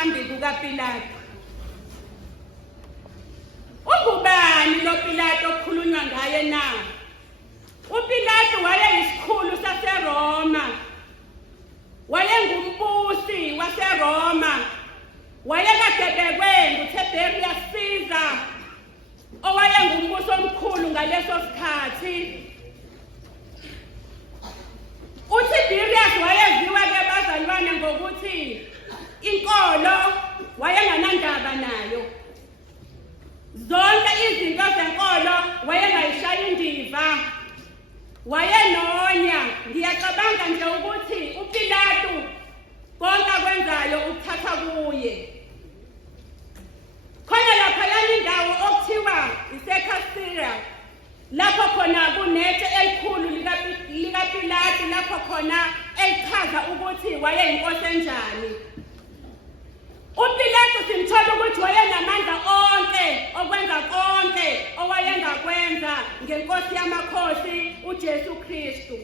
phambi kukaPilato. Ungubani lo Pilato okukhulunywa ngaye na? UPilato wayeyisikhulu saseRoma. Wayengumbusi waseRoma. Wayekadedekwe nguTiberius Caesar, owayengumbusi omkhulu ngaleso sikhathi. uTiberius wayeziwa ke bazalwane ngokuthi inkolo wayenganandaba nayo. Zonke izinto zenkolo wayengayishaya indiva. Wayenonya. Ngiyacabanga nje ukuthi uPilato konke akwenzayo ukuthatha kuye. Khona lapha yani indawo okuthiwa iseCastilla, lapho khona kunetshe elikhulu likaPilato, lapho khona elichaza ukuthi wayeyinkosi enjani. uPilato simthola ukuthi wayenamandla onke okwenza konke owayengakwenza ngenkosi yamakhosi uJesu Kristu.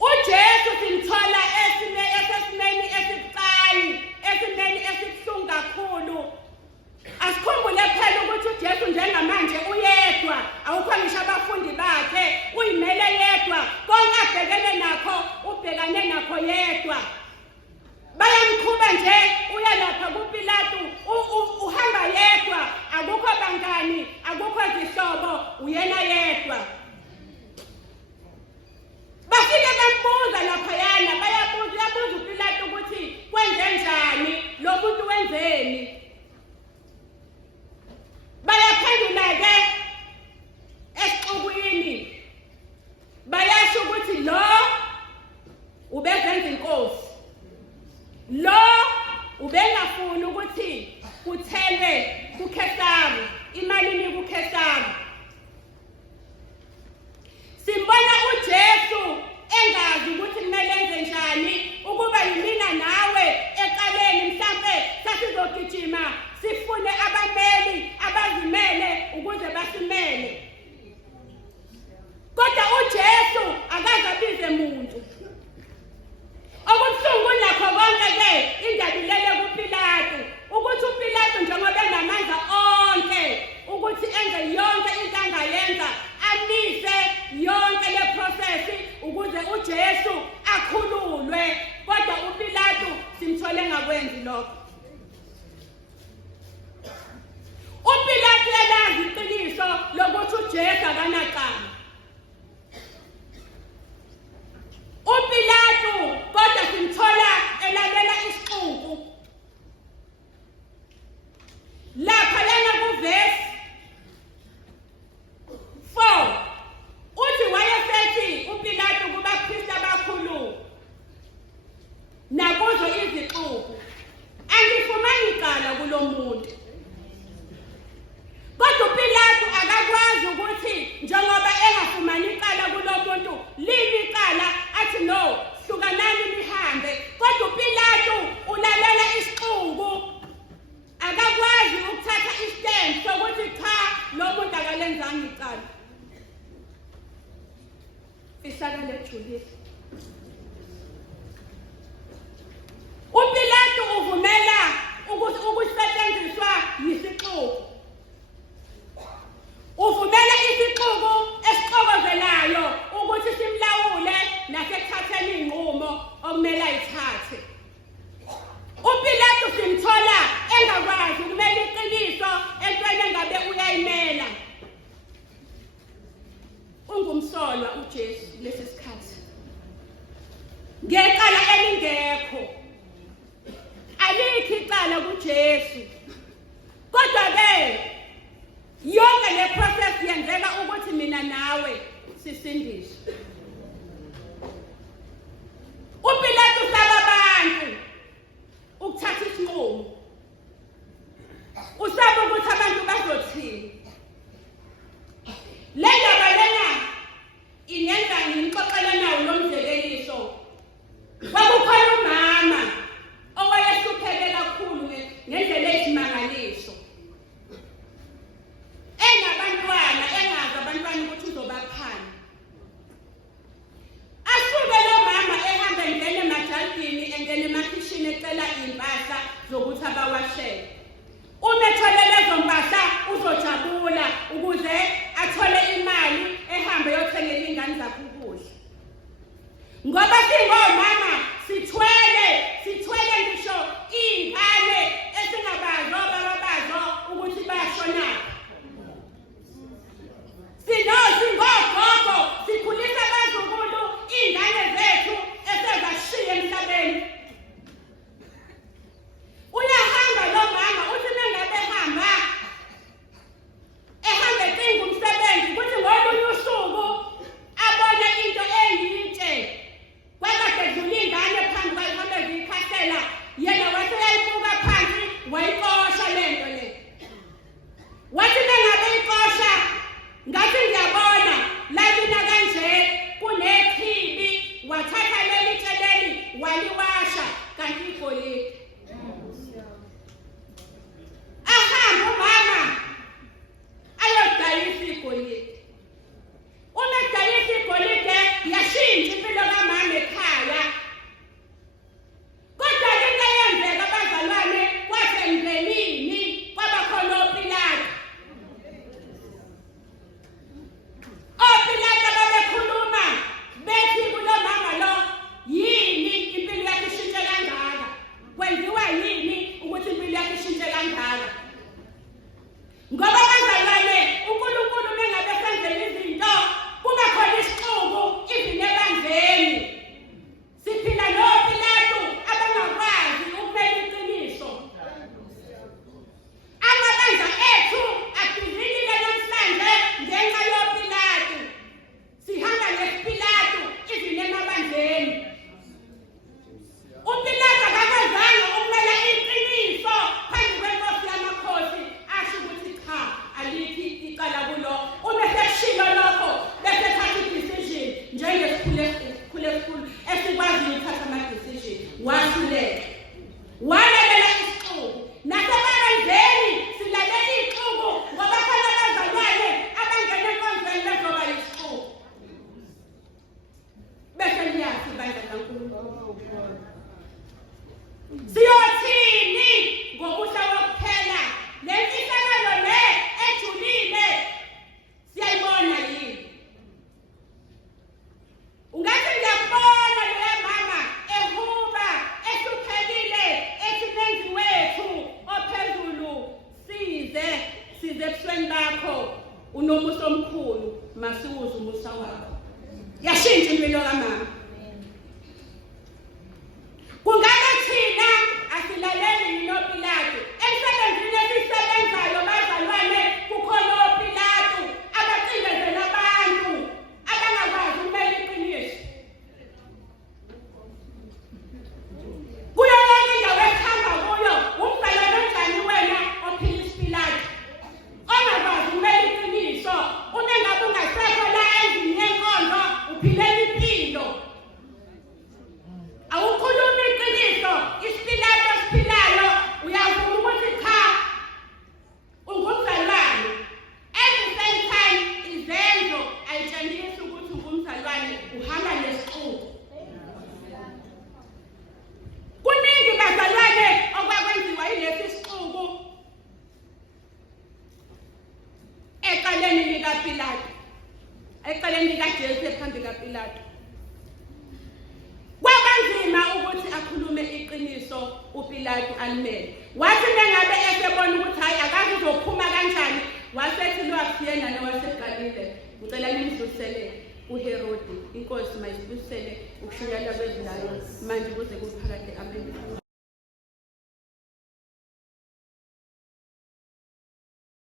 uJesu simthola esimeni esibucayi, esimeni esibuhlungu kakhulu. Asikhumbule phela ukuthi uJesu njengamanje uyedwa, awukho ngisho abafundi bakhe, uyimele yedwa, konke abhekene nakho ubhekane nakho yedwa. Bayamkhuba nje uya lapha kuPilato, uhamba yedwa, akukho bangani, akukho zihlobo, uyena yedwa. Bafike bambuza lapha yana, yabuza uPilato ukuthi kwenze njani, lo muntu wenzeni? Bayaphendula ke esixukwini. Bayasho ukuthi lo ubezenza inkosi. Lo ubengafuni ukuthi kuthelwe kuKesari, imalini kuKesari. Simbona uJesu engazi ukuthi kumele enze njani, ukuba yimina nawe eqaleni mhlambe sasizogijima sifune abameli abazimele ukuze basimele. Kodwa uJesu akazabize umuntu. Okubuhlungu nakho konke ke indabulele kuPilato, ukuthi uPilato njengoba enamandla onke ukuthi enze yonke into angayenza, amise yonke le process ukuze uJesu akhululwe. Kodwa uPilato simthole ngakwenzi lokho. uPilato yalazi iqiniso lokuthi uJesu akanaqala. uPilato kodwa simthola elalela isixuku. Lapha lana kuvesi 4 uthi wayesethi uPilato kubaphristi abakhulu nakuzo izixuku, angifumani icala kulo muntu. Kodwa uPilato akakwazi ukuthi njengoba engafumani icala kulo muntu, lini icala? Athi no, hlukanani nihambe. Kodwa uPilato ulalela isixuku, akakwazi ukuthatha istand sokuthi cha, lo muntu akalenzanga icala. Isakale Julius. uPilato uvumela ukusetshenziswa yisixuku. Uvumela isixuku esixokozelayo ukuthi simlawule nasekuthatheni inqumo okumele ayithathe. uPilato simthola engakwazi ukumela iqiniso entweni engabe uyayimela. Ungumsolwa uJesu lesi sikhathi. Ngeqala elingekho. Alikho icala kuJesu. Kodwa ke yonke le process yenzeka ukuthi mina nawe sisindiswe. uPilato usaba abantu ukuthatha isinqumo. Usaba ukuthi abantu bazothini. Le ndaba lena ingenza ngixoxela nawo lo mzekeliso. Kwakukhona umama owayehlupheke kakhulu ngendlela esimangaliso. Enabantwana engazi abantwana ukuthi uzobaphani. Asuke lo mama ehamba engene emajalidini engene emakhishini emishini ecela iy'mpahla zokuthi abawashele. Uma ethole lezo mpahla uzojabula ukuze athole imali ehambe yothengela iy'ngane zakhe ukudla. Ngoba singomama sithwele ngisho iy'ngane esingabazi obaba bazo ukuthi bayashonaphi. Singogogo sikhulisa abazukulu iy'ngane zethu esezashiya emhlabeni. Uyahamba lo mama uthi mengabe ehamba ecinga umsebenzi ukuthi ngolunye usuku abone into eyintshe. Kwakade dlula ingane phambi kwakhe hambe ziyikhasela yena wathi uyayibuka phansi wayikosha lento le. Wathi mengabe ikosha ngathi ngiyabona lalina kanje kunethibi wathatha leli tsheleli waliwasha kanti igolide. Ahamba umama ayodayisa igolide. Uma edayisa igolide yashintsha impilo kamama ekhaya. Kodwa into eyenzeka abazalwane kwasemndenini kwabakhona oPilato. OPilato babekhuluma bethi kulo mama lo, yini impilo yakhe ishintshe kangaka? Kwenziwa yini ukuthi impilo yakhe ishintshe kangaka? Ngoba abazalwane uNkulunkulu mengabe senzela izinto kuba khona isixuku even ebandleni. Siphila noPilato abangakwazi ukumela iqiniso. Amabandla ethu abhidlikile namhlanje ngenxa yoPilato. Sihamba nesiPilato even emabandleni. UPilato akakazange ukumela iqiniso phambi kwenkosi yamakhosi asho ukuthi cha alithi iqala kulo. Uma seshilo lokho bese thatha i-decision njengesikhulu esikhulu esikwaziyo ukuthatha ama-decision. Wahluleka walalela isixuku. Nasebandleni silalela iy'xuku ngoba khona abazalwane abangena enkonzweni bezoba yisixuku. Bese liyathi ibandla kaNkulunkulu. Siyothini ngokuhla kokuphela? Le mfihlakalo le ejulile siyayibona yini? Ungathi ngiyabona le mama ehuba ehluphekile ethi menzi wethu ophezulu size ebusweni bakho unomusa omkhulu masiwuze umusa wakho. Yashintsha impilo kamama. Kungabe thina asilaleli noPilato emsebenzini esisebenzayo bazalwane kukhona oPilato abacindezela abantu abangakwazi ukumela iqiniso. Kuyo yonke indawo esihamba kuyo umzalwane onjani wena ophila isiPilato ongakwazi ukumela iqiniso. Uma ngabe ungasekho la endlini yenkonzo uphilela impilo. Awukhulumi iqiniso, isiPilato esiphilayo uyavuma ukuthi cha ungumzalwane. At the same time izenzo ayitshengisi ukuthi ungumzalwane, uhamba nesixuku. Kuningi bazalwane okwakwenziwa yilesi sixuku eqaleni likaPilato, eqaleni likaJesu ephambi kaPilato. Kwabanzima ukuthi akhulume iqiniso uPilato alimele. Wathi mengabe esebona ukuthi hayi akazi uzophuma kanjani, wasethi lowaphiyena nowaseGalile ngicela nimdlulisele uHerodi inkosi mayisibusele ukushunyayela kwezindalo manje ukuze